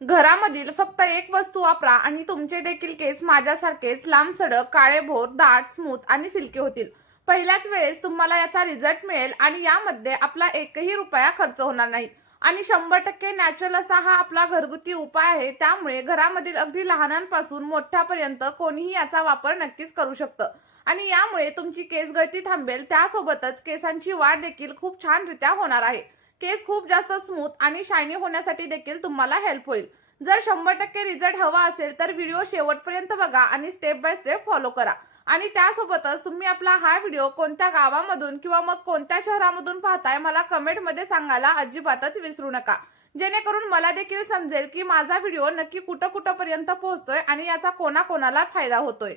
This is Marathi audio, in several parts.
घरामधील फक्त एक वस्तू वापरा आणि तुमचे देखील केस माझ्यासारखेच लांबसडक, काळेभोर, दाट, स्मूथ आणि सिल्की होतील. पहिल्याच वेळेस तुम्हाला याचा रिझल्ट मिळेल आणि यामध्ये आपला एकही रुपया खर्च होणार नाही. आणि 100% नॅचरल असा हा आपला घरगुती उपाय आहे. त्यामुळे घरामधील अगदी लहानांपासून मोठ्यापर्यंत कोणीही याचा वापर नक्कीच करू शकतं. आणि यामुळे तुमची केस गळती थांबेल, त्यासोबतच केसांची वाढ देखील खूप छानरित्या होणार आहे. केस खूप जास्त स्मूथ आणि शायनी होण्यासाठी देखील तुम्हाला हेल्प होईल. जर 100% रिझल्ट हवा असेल तर व्हिडिओ शेवटपर्यंत बघा आणि स्टेप बाय स्टेप फॉलो करा. आणि त्यासोबतच तुम्ही आपला हा व्हिडिओ कोणत्या गावामधून किंवा मग कोणत्या शहरामधून पाहताय मला कमेंटमध्ये सांगायला अजिबातच विसरू नका. जेणेकरून मला देखील समजेल की माझा व्हिडिओ नक्की कुठपर्यंत पोहोचतोय आणि याचा कोणाकोणाला फायदा होतोय.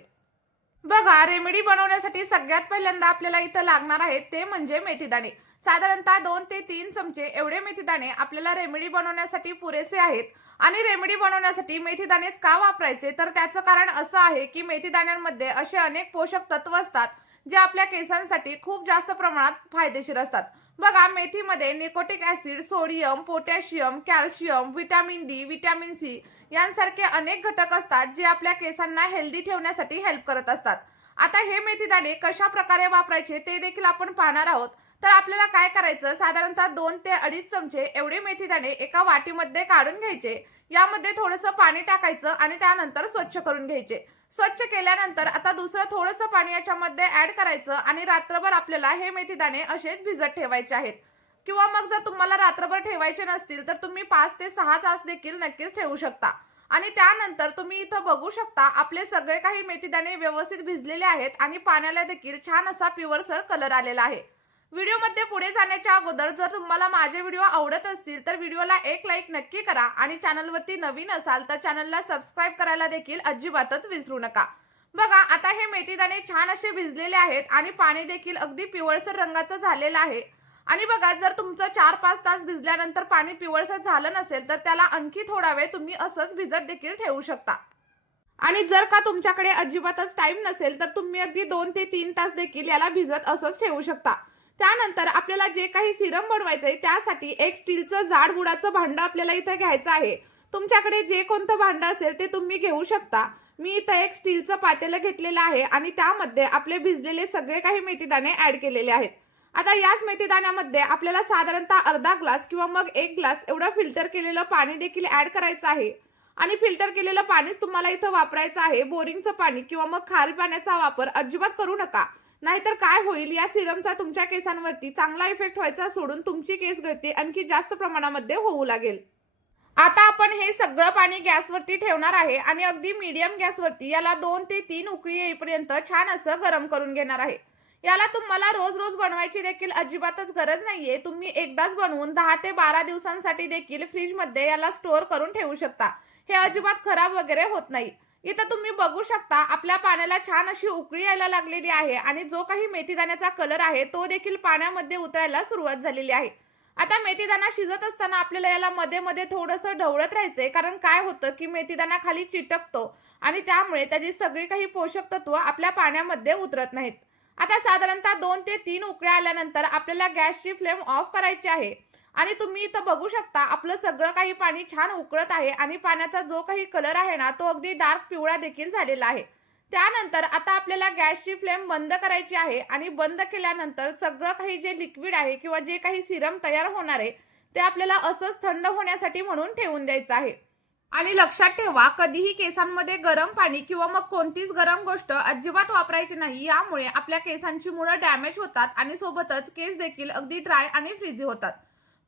बघा, रेमेडी बनवण्यासाठी सगळ्यात पहिल्यांदा आपल्याला इथं लागणार आहे ते म्हणजे मेथीदाणे. साधारणतः 2 ते 3 चमचे एवढे मेथीदाणे आपल्याला रेमेडी बनवण्यासाठी पुरेसे आहेत. आणि रेमेडी बनवण्यासाठी मेथीदाणेच का वापरायचे, तर त्याचं कारण असं आहे की मेथीदाण्यांमध्ये असे अनेक पोषक तत्व असतात जे आपल्या केसांसाठी खूप जास्त प्रमाणात फायदेशीर असतात. बघा, मेथीमध्ये nicotinic acid, sodium, potassium, calcium, vitamin D, vitamin C यांसारखे अनेक घटक असतात जे आपल्या केसांना हेल्दी ठेवण्यासाठी हेल्प करत असतात. आता हे मेथीदाणे कशा प्रकारे वापरायचे ते देखील आपण पाहणार आहोत. तर आपल्याला काय करायचं, साधारणतः 2 ते 2.5 चमचे एवढे मेथीदाणे एका वाटीमध्ये काढून घ्यायचे. यामध्ये थोडंसं पाणी टाकायचं आणि त्यानंतर स्वच्छ करून घ्यायचे. स्वच्छ केल्यानंतर आता दुसरं थोडंसं पाणी याच्यामध्ये ऍड करायचं आणि रात्रभर आपल्याला हे मेथीदाणे असेच भिजत ठेवायचे आहेत. किंवा मग जर तुम्हाला रात्रभर ठेवायचे नसतील तर तुम्ही 5 ते 6 तास देखील नक्कीच ठेवू शकता. आणि त्यानंतर तुम्ही इथं बघू शकता आपले सगळे काही मेथीदाणे व्यवस्थित भिजलेले आहेत आणि पाण्याला देखील छान असा पिवळसर कलर आलेला आहे. व्हिडिओमध्ये पुढे जाण्याच्या अगोदर जर तुम्हाला माझे व्हिडिओ आवडत असतील तर व्हिडिओला एक लाईक नक्की करा आणि चॅनलवरती नवीन असाल तर चॅनलला सबस्क्राईब करायला देखील अजिबातच विसरू नका. बघा, आता हे मेथीदाणे छान असे भिजलेले आहेत आणि पाणी देखील अगदी पिवळसर रंगाचं झालेलं आहे. आणि बघा, जर तुमचं 4-5 तास भिजल्यानंतर पाणी पिवळसर झालं नसेल तर त्याला आणखी थोडा वेळ तुम्ही असंच भिजत देखील ठेवू शकता. आणि जर का तुमच्याकडे अजिबातच टाइम नसेल तर तुम्ही अगदी 2 ते 3 तास देखील याला भिजत असंच ठेवू शकता. त्यानंतर आपल्याला जे काही सिरम बनवायचंय त्यासाठी एक स्टीलचं जाड बुडाचं भांडं आपल्याला इथे घ्यायचं आहे. तुमच्याकडे जे कोणतं भांडं असेल ते तुम्ही घेऊ शकता. मी इथं एक स्टीलचं पातेलं घेतलेलं आहे आणि त्यामध्ये आपले भिजलेले सगळे काही मेथीदाणे ऍड केलेले आहेत. आता याच मेथीदाण्यामध्ये आपल्याला साधारणतः अर्धा ग्लास किंवा मग 1 ग्लास एवढं फिल्टर केलेलं पाणी देखील ऍड करायचं आहे. आणि फिल्टर केलेलं पाणीच तुम्हाला इथं वापरायचं आहे. बोरिंगचं पाणी किंवा मग खारी पाण्याचा वापर अजिबात करू नका. नाहीतर काय होईल, या सिरमचा तुमच्या केसांवरती चांगला इफेक्ट व्हायचा सोडून तुमची केस गळती आणखी जास्त प्रमाणामध्ये होऊ लागेल. आता आपण हे सगळं पाणी गॅसवरती ठेवणार आहे आणि अगदी मीडियम गॅसवरती याला 2 ते 3 उकळी येईपर्यंत छान असं गरम करून घेणार आहे. याला तुम्हाला रोज रोज बनवायची देखील अजिबातच गरज नाहीये. तुम्ही एकदाच बनवून 10 ते 12 दिवसांसाठी देखील फ्रीजमध्ये याला स्टोअर करून ठेवू शकता. हे अजिबात खराब वगैरे होत नाही. इथं तुम्ही बघू शकता आपल्या पाण्याला छान अशी उकळी यायला लागलेली आहे आणि जो काही मेथीदाण्याचा कलर आहे तो देखील पाण्यामध्ये उतरायला सुरुवात झालेली आहे. आता मेथीदाणा शिजत असताना आपल्याला याला मध्ये मध्ये थोडंसं ढवळत राहायचंय, कारण काय होतं की मेथीदाणा खाली चिटकतो आणि त्यामुळे त्याची सगळी काही पोषक तत्व आपल्या पाण्यामध्ये उतरत नाहीत. आता साधारणतः 2 ते 3 उकळ्या आल्यानंतर आपल्याला गॅसची फ्लेम ऑफ करायची आहे. आणि तुम्ही इथं बघू शकता आपलं सगळं काही पाणी छान उकळत आहे आणि पाण्याचा जो काही कलर आहे ना तो अगदी डार्क पिवळा देखील झालेला आहे. त्यानंतर आता आपल्याला गॅसची फ्लेम बंद करायची आहे आणि बंद केल्यानंतर सगळं काही जे लिक्विड आहे किंवा जे काही सिरम तयार होणार आहे ते आपल्याला असंच थंड होण्यासाठी म्हणून ठेवून द्यायचं आहे. आणि लक्षात ठेवा, कधीही केसांमध्ये गरम पाणी किंवा मग कोणतीच गरम गोष्ट अजिबात वापरायची नाही. यामुळे आपल्या केसांची मुळं डॅमेज होतात आणि सोबतच केस देखील अगदी ड्राय आणि फ्रिझी होतात.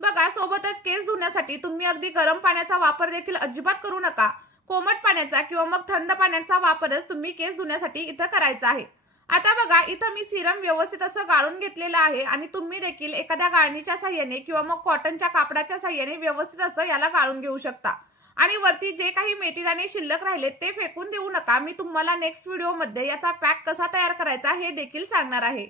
बघा, सोबतच केस धुण्यासाठी तुम्ही अगदी गरम पाण्याचा वापर देखील अजिबात करू नका. कोमट पाण्याचा किंवा मग थंड पाण्याचा वापरच तुम्ही केस धुण्यासाठी इथं करायचा आहे. आता बघा, इथं मी सिरम व्यवस्थित असं गाळून घेतलेलं आहे आणि तुम्ही देखील एखाद्या गाळणीच्या साह्याने किंवा मग कॉटनच्या कापडाच्या साह्याने व्यवस्थित असं याला गाळून घेऊ शकता. आणि वरती जे काही मेथीदाणे शिल्लक राहिले ते फेकून देऊ नका. मी तुम्हाला नेक्स्ट व्हिडिओमध्ये याचा पॅक कसा तयार करायचा हे देखील सांगणार आहे.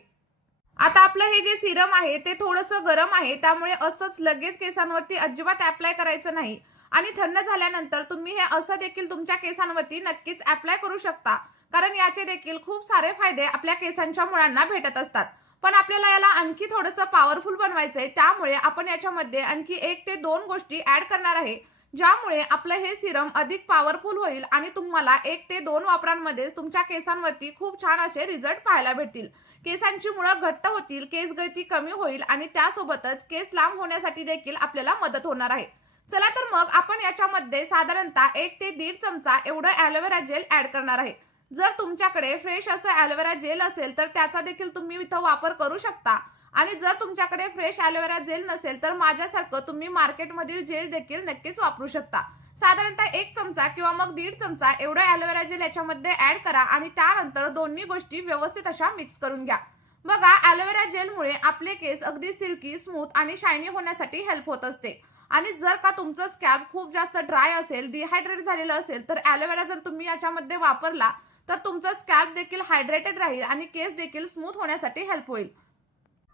आता आपलं हे जे सिरम आहे ते थोडंसं गरम आहे, त्यामुळे असंच लगेच केसांवरती अजिबात अप्लाय करायचं नाही. आणि थंड झाल्यानंतर तुम्ही हे असं देखील तुमच्या केसांवरती नक्कीच अप्लाय करू शकता, कारण याचे देखील खूप सारे फायदे आपल्या केसांच्या मुळांना भेटत असतात. पण आपल्याला याला आणखी थोडंसं पॉवरफुल बनवायचंय, त्यामुळे आपण याच्यामध्ये आणखी 1 ते 2 गोष्टी ऍड करणार आहे. ज्यामुळे आपलं हे सिरम अधिक पॉवरफुल होईल आणि तुम्हाला 1 ते 2 वापरांमध्येच तुमच्या केसांवरती खूप छान असे रिझल्ट पाहायला भेटतील. केसांची मुळं घट्ट होतील, केस गळती कमी होईल आणि त्यासोबतच केस लांब होण्यासाठी देखील आपल्याला मदत होणार आहे. चला तर मग आपण याच्यामध्ये साधारणतः 1 ते 1.5 चमचा एवढं ॲलोवेरा जेल ॲड करणार आहे. जर तुमच्याकडे फ्रेश असं ॲलोवेरा जेल असेल तर त्याचा देखील तुम्ही इथं वापर करू शकता आणि जर तुमच्याकडे फ्रेश ॲलोवेरा जेल नसेल तर माझ्यासारखं तुम्ही मार्केटमधील जेल देखील नक्कीच वापरू शकता. साधारणतः 1 चमचा किंवा मग 1.5 चमचा एवढं ॲलोवेरा जेल याच्यामध्ये ॲड करा आणि त्यानंतर दोन्ही गोष्टी व्यवस्थित अशा मिक्स करून घ्या. बघा, ॲलोवेरा जेलमुळे आपले केस अगदी सिल्की, स्मूथ आणि शायनी होण्यासाठी हेल्प होत असते. आणि जर का तुमचं स्कॅल्प खूप जास्त ड्राय असेल, डिहायड्रेट झालेलं असेल तर ॲलोवेरा जर तुम्ही याच्यामध्ये वापरला तर तुमचा स्कॅल्प देखील हायड्रेटेड राहील आणि केस देखील स्मूथ होण्यासाठी हेल्प होईल.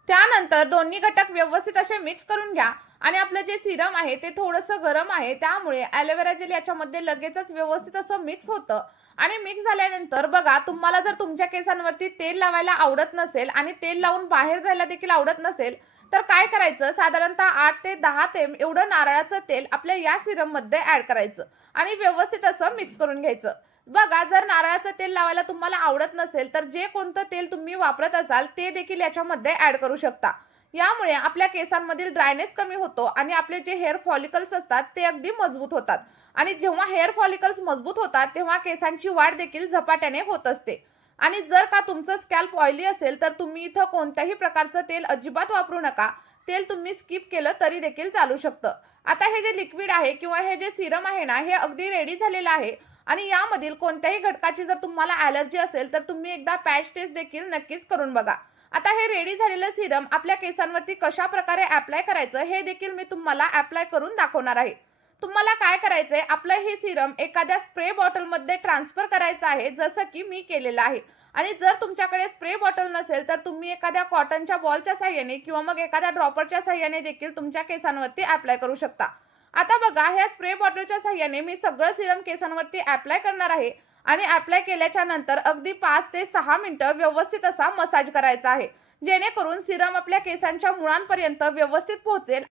त्यानंतर दोन्ही घटक व्यवस्थित असे मिक्स करून घ्या आणि आपलं जे सिरम आहे ते थोडंसं गरम आहे, त्यामुळे ॲलोवेरा जेल याच्यामध्ये लगेचच व्यवस्थित असं मिक्स होतं. आणि मिक्स झाल्यानंतर बघा, तुम्हाला जर तुमच्या केसांवरती तेल लावायला आवडत नसेल आणि तेल लावून बाहेर जायला देखील आवडत नसेल तर काय करायचं, साधारणतः 8 ते 10 थेंब एवढं नारळाचं तेल आपल्या या सिरममध्ये ॲड करायचं आणि व्यवस्थित असं मिक्स करून घ्यायचं. बघा, जर नारळाचं तेल लावायला तुम्हाला आवडत नसेल तर जे कोणतं तेल तुम्ही वापरत असाल ते देखील याच्यामध्ये ॲड करू शकता. यामुळे आपल्या केसांमधील ड्रायनेस कमी होतो आणि आपले जे हेअर फॉलिकल्स असतात ते अगदी मजबूत होतात. आणि जेव्हा हेअर फॉलिकल्स मजबूत होतात तेव्हा केसांची वाढ देखील झपाट्याने होत असते. आणि जर का तुमचं स्कॅल्प ऑइली असेल तर तुम्ही इथं कोणत्याही प्रकारचं तेल अजिबात वापरू नका. तेल तुम्ही स्किप केलं तरी देखील चालू शकतं. आता हे जे लिक्विड आहे किंवा हे जे सिरम आहे ना, हे अगदी रेडी झालेलं आहे आणि यामधील कोणत्याही घटकाची जर तुम्हाला ॲलर्जी असेल तर तुम्ही एकदा पॅच टेस्ट देखील नक्कीच करून बघा. आता हे रेडी झालेलं सिरम आपल्या केसांवरती कशा प्रकारे ॲप्लाय करायचं हे देखील मी तुम्हाला ॲप्लाय करून दाखवणार आहे. तुम्हाला काय करायचंय, आपलं हे सिरम एखाद्या स्प्रे बॉटलमध्ये ट्रान्सफर करायचं आहे, जसं की मी केलेलं आहे. आणि जर तुमच्याकडे स्प्रे बॉटल नसेल तर तुम्ही एखाद्या कॉटनच्या बॉलच्या साहाय्याने किंवा मग एखाद्या ड्रॉपरच्या साहाय्याने देखील तुमच्या केसांवरती ॲप्लाय करू शकता. आता बघा, ह्या स्प्रे बॉटलच्या साहाय्याने मी सगळं सिरम केसांवरती ॲप्लाय करणार आहे आणि ॲप्लाय केल्याच्या नंतर अगदी 5 ते 6 मिनिटं व्यवस्थित असा मसाज करायचा आहे, जेणेकरून सिरम आपल्या केसांच्या मुळांपर्यंत व्यवस्थित पोहोचेल.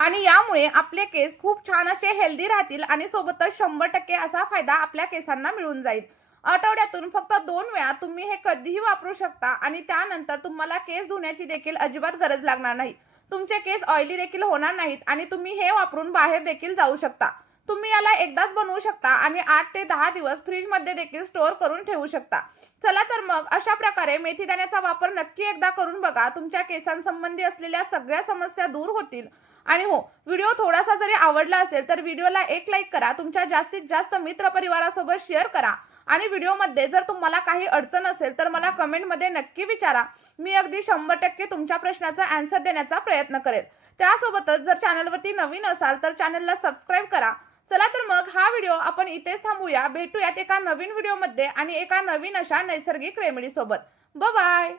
आणि यामुळे आपले केस खूप छान असे हेल्दी राहतील आणि सोबतच 100% असा फायदा आपल्या केसांना मिळून जाईल. आठवड्यातून फक्त 2 वेळा तुम्ही हे कधीही वापरू शकता आणि त्यानंतर तुम्हाला केस धुण्याची देखील अजिबात गरज लागणार नाही. तुमचे केस ऑइली देखील होणार नाहीत आणि तुम्ही हे वापरून बाहेर देखील जाऊ शकता. तुम्ही याला एकदाच बनवू शकता आणि 8 ते 10 दिवस फ्रीजमध्ये देखील स्टोअर करून ठेवू शकता. चला तर मग अशा प्रकारे मेथीदाण्याचा वापर नक्की एकदा करून बघा. तुमच्या केसांसंबंधी असलेल्या सगळ्या समस्या दूर होतील. आणि हो, व्हिडिओ थोडासा जरी आवडला असेल तर व्हिडिओला एक लाईक करा, तुमच्या जास्तीत जास्त मित्रपरिवारासोबत शेअर करा आणि व्हिडिओमध्ये जर तुम्हाला काही अडचण असेल तर मला कमेंटमध्ये नक्की विचारा. मी अगदी 100% तुमच्या प्रश्नाचा आन्सर देण्याचा प्रयत्न करेल. त्यासोबतच जर चॅनलवरती नवीन असाल तर चॅनलला सबस्क्राईब करा. चला तर मग हा व्हिडिओ आपण इथेच थांबूया. भेटूयात एका नवीन व्हिडिओमध्ये आणि एका नवीन अशा नैसर्गिक रेमेडी सोबत. Bye bye.